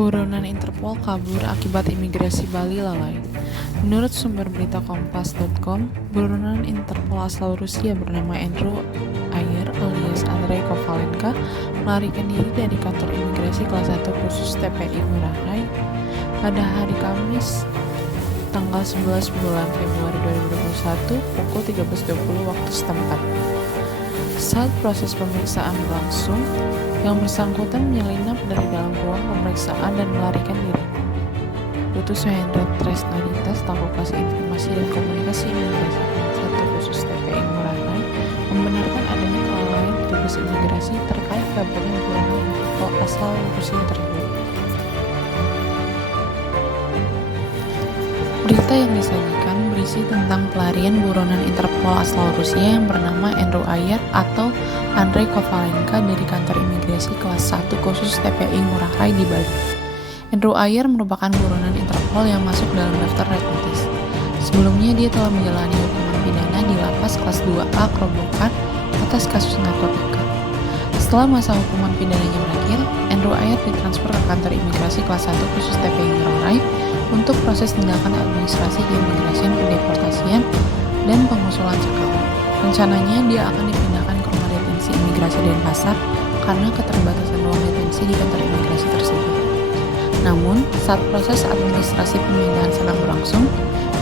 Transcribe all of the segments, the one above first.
Buronan Interpol kabur akibat imigrasi Bali lalai. Menurut sumber berita Kompas.com, buronan Interpol asal Rusia bernama Andrew Ayer alias Andrei Kovalenko melarikan diri dari kantor imigrasi kelas 1 khusus TPI Ngurah Rai pada hari Kamis tanggal 11 bulan Februari 2021 pukul 13.20 waktu setempat. Saat proses pemeriksaan berlangsung, yang bersangkutan menyelinap dari dalam ruang pemeriksaan dan melarikan diri. Putus Hendra Tresnadita, staf lokasi informasi dan komunikasi imigrasi satu khusus TPI Ngurah Rai, membenarkan adanya kelalaian petugas imigrasi terkait kabarnya buronan Interpol asal Rusia tersebut. Berita yang disajikan berisi tentang pelarian buronan Interpol asal Rusia yang bernama Andrew Ayer atau Andrei Kovalenko dari kantor imigrasi kelas 1 khusus TPI Ngurah Rai di Bali. Andrew Ayer merupakan buronan Interpol yang masuk dalam daftar Red Notice. Sebelumnya dia telah menjalani hukuman pidana di lapas kelas 2A Kerobokan atas kasus narkotika. Setelah masa hukuman pidananya berakhir, Andrew Ayer ditransfer ke kantor imigrasi kelas 1 khusus TPI Ngurah Rai untuk proses tindakan administrasi keimigrasian, pendeportasian, dan pengusulan cekal. Rencananya dia akan dipindahkan ke rumah detensi imigrasi Denpasar karena keterbatasan ruang detensi di kantor imigrasi tersebut. Namun, saat proses administrasi pemindahan sedang berlangsung,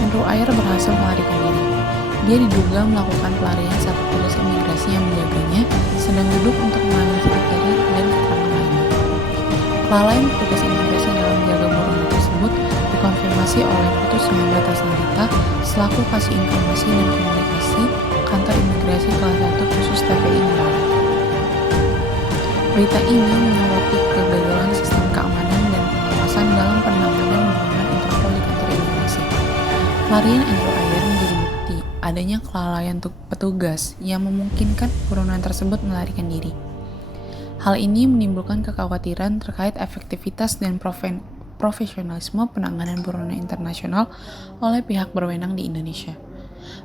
Andrew Ayer berhasil melarikan diri. Dia diduga melakukan pelarian saat petugas imigrasi yang menjaganya sedang duduk untuk mengambil ciri-ciri dan keterangan lainnya. Kelalaian petugas imigrasi dalam menjaga buronan tersebut dikonfirmasi oleh Putus Hendra Tresnadita selaku kasih informasi dan komunikasi kantor imigrasi kelas 1 khusus TPI Ngurah Rai. Berita ini menyoroti kegagalan sistem keamanan dan pengawasan dalam penanganan buronan Interpol di kantor imigrasi. Pelarian Andrew Ayer menjadi bukti adanya kelalaian petugas yang memungkinkan buronan tersebut melarikan diri. Hal ini menimbulkan kekhawatiran terkait efektivitas dan profesionalisme penanganan buronan internasional oleh pihak berwenang di Indonesia.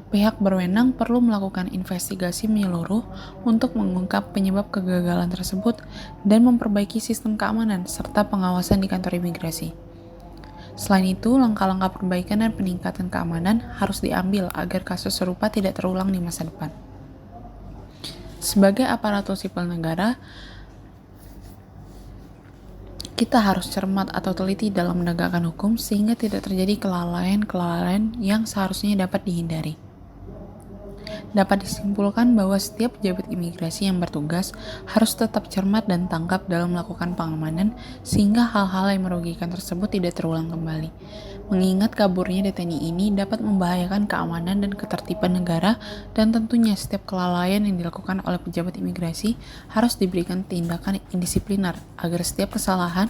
Pihak berwenang perlu melakukan investigasi menyeluruh untuk mengungkap penyebab kegagalan tersebut dan memperbaiki sistem keamanan serta pengawasan di kantor imigrasi. Selain itu, langkah-langkah perbaikan dan peningkatan keamanan harus diambil agar kasus serupa tidak terulang di masa depan. Sebagai aparatur sipil negara, kita harus cermat atau teliti dalam menegakkan hukum sehingga tidak terjadi kelalaian-kelalaian yang seharusnya dapat dihindari. Dapat disimpulkan bahwa setiap pejabat imigrasi yang bertugas harus tetap cermat dan tangkap dalam melakukan pengamanan sehingga hal-hal yang merugikan tersebut tidak terulang kembali. Mengingat kaburnya DTNI ini dapat membahayakan keamanan dan ketertiban negara dan tentunya setiap kelalaian yang dilakukan oleh pejabat imigrasi harus diberikan tindakan indisipliner agar setiap kesalahan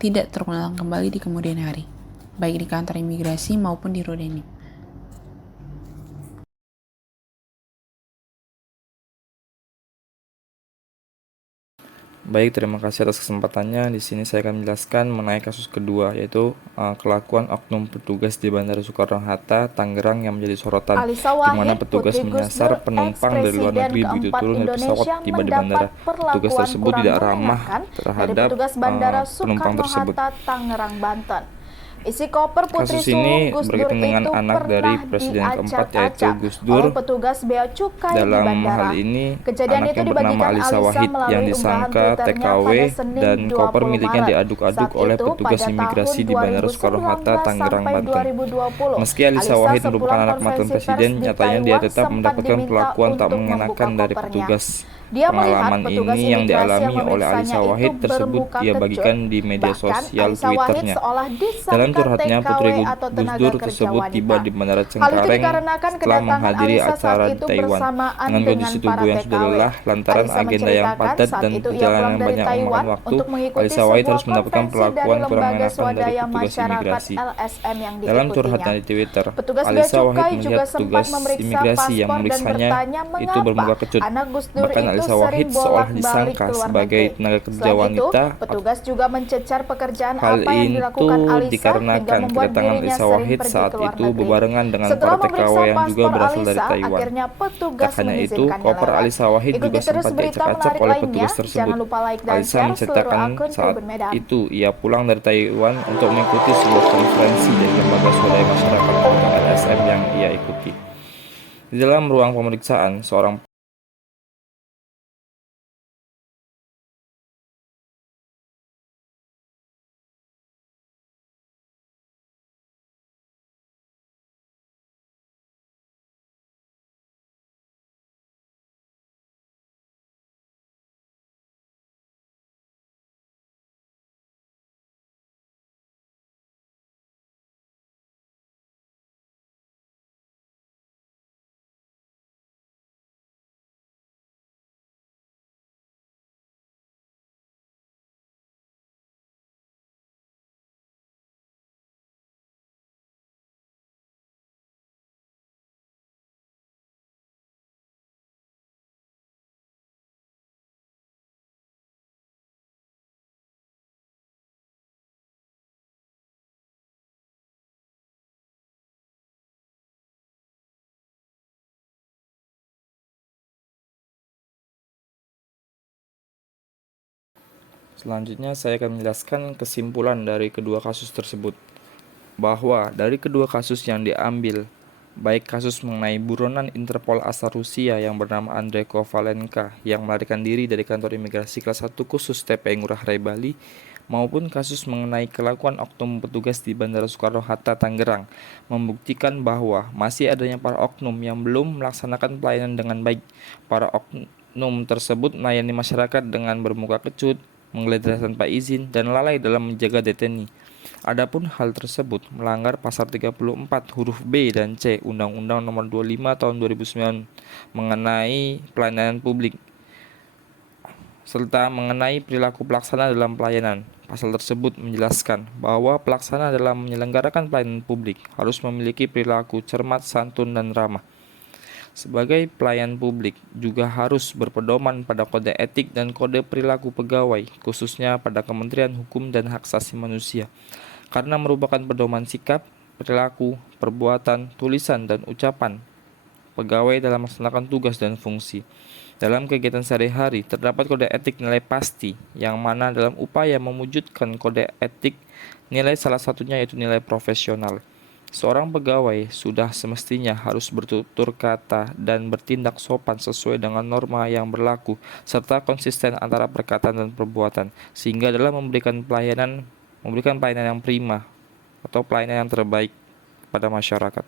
tidak terulang kembali di kemudian hari, baik di kantor imigrasi maupun di Rodenim. Baik, terima kasih atas kesempatannya. Di sini saya akan menjelaskan mengenai kasus kedua, yaitu kelakuan oknum petugas di Bandara Soekarno-Hatta, Tangerang yang menjadi sorotan, di mana petugas menyasar penumpang dari luar negeri begitu turun dari pesawat tiba di bandara. Petugas tersebut tidak ramah terhadap penumpang tersebut. Tangerang, Banten. Isi koper Putri Kasus ini Sulung Gus Dur berkaitan dengan itu anak dari Presiden keempat, yaitu Gus Dur. Petugas bea cukai Dalam di bandara. hal ini, Kejadian anak itu yang bernama dibagikan Alisa Wahid yang disangka TKW dan koper miliknya diaduk-aduk oleh petugas imigrasi di Bandara Soekarno-Hatta, Tangerang, Banten. Meski Alisa Wahid merupakan anak mantan presiden, nyatanya dia tetap mendapatkan perlakuan tak mengenakan dari petugas. Pengalaman ini yang dialami oleh Alisa Wahid tersebut ia bagikan di media sosial Twitternya. Dalam curhatnya, Putri Gus Dur tersebut tiba di Bandara Cengkareng setelah menghadiri acara di Taiwan. Dengan kondisi tubuh yang sudah lelah lantaran agenda yang padat dan perjalanan yang banyak memakan waktu, Alisa Wahid harus mendapatkan perlakuan kurang mengenakan dari petugas imigrasi. Dalam curhatnya di Twitter, Alisa Wahid melihat petugas imigrasi yang memeriksanya itu bermuka kecut. Bahkan Alisa Wahid seolah disangka sebagai tenaga kerja wanita. Petugas juga mencecar pekerjaan Hal apa yang itu dilakukan Alisa hingga dikarenakan membuat kedatangan dirinya Alisa sering Wahid pergi saat ke luar itu negeri. berbarengan dengan Setelah para TKW memeriksa yang juga paspor berasal dari Alisa, Taiwan. akhirnya petugas Tak hanya itu, mengizinkannya koper lewat. Alisa Wahid Ikuti juga terus sempat berita diacak-acak menarik oleh lainnya. petugas tersebut. Jangan lupa like dan Alisa share seluruh menceritakan akun saat Tribun Medan. itu ia pulang dari Taiwan untuk mengikuti sebuah konferensi dari lembaga swadaya masyarakat atau LSM yang ia ikuti. Di dalam ruang pemeriksaan, seorang selanjutnya saya akan menjelaskan kesimpulan dari kedua kasus tersebut, bahwa dari kedua kasus yang diambil, baik kasus mengenai buronan Interpol asal Rusia yang bernama Andrei Kovalenka yang melarikan diri dari kantor imigrasi kelas 1 khusus TPI Ngurah Rai Bali, maupun kasus mengenai kelakuan oknum petugas di Bandara Soekarno-Hatta, Tangerang, membuktikan bahwa masih adanya para oknum yang belum melaksanakan pelayanan dengan baik. Para oknum tersebut melayani masyarakat dengan bermuka kecut, menggeledah tanpa izin, dan lalai dalam menjaga deteni. Adapun hal tersebut melanggar pasal 34 huruf B dan C Undang-Undang Nomor 25 Tahun 2009 mengenai pelayanan publik serta mengenai perilaku pelaksana dalam pelayanan. Pasal tersebut menjelaskan bahwa pelaksana dalam menyelenggarakan pelayanan publik harus memiliki perilaku cermat, santun, dan ramah. Sebagai pelayan publik juga harus berpedoman pada kode etik dan kode perilaku pegawai, khususnya pada Kementerian Hukum dan Hak Asasi Manusia, karena merupakan pedoman sikap, perilaku, perbuatan, tulisan, dan ucapan pegawai dalam melaksanakan tugas dan fungsi. Dalam kegiatan sehari-hari, terdapat kode etik nilai pasti, yang mana dalam upaya mewujudkan kode etik, nilai salah satunya yaitu nilai profesional. Seorang pegawai sudah semestinya harus bertutur kata dan bertindak sopan sesuai dengan norma yang berlaku, serta konsisten antara perkataan dan perbuatan, sehingga dalam memberikan pelayanan yang prima atau pelayanan yang terbaik pada masyarakat.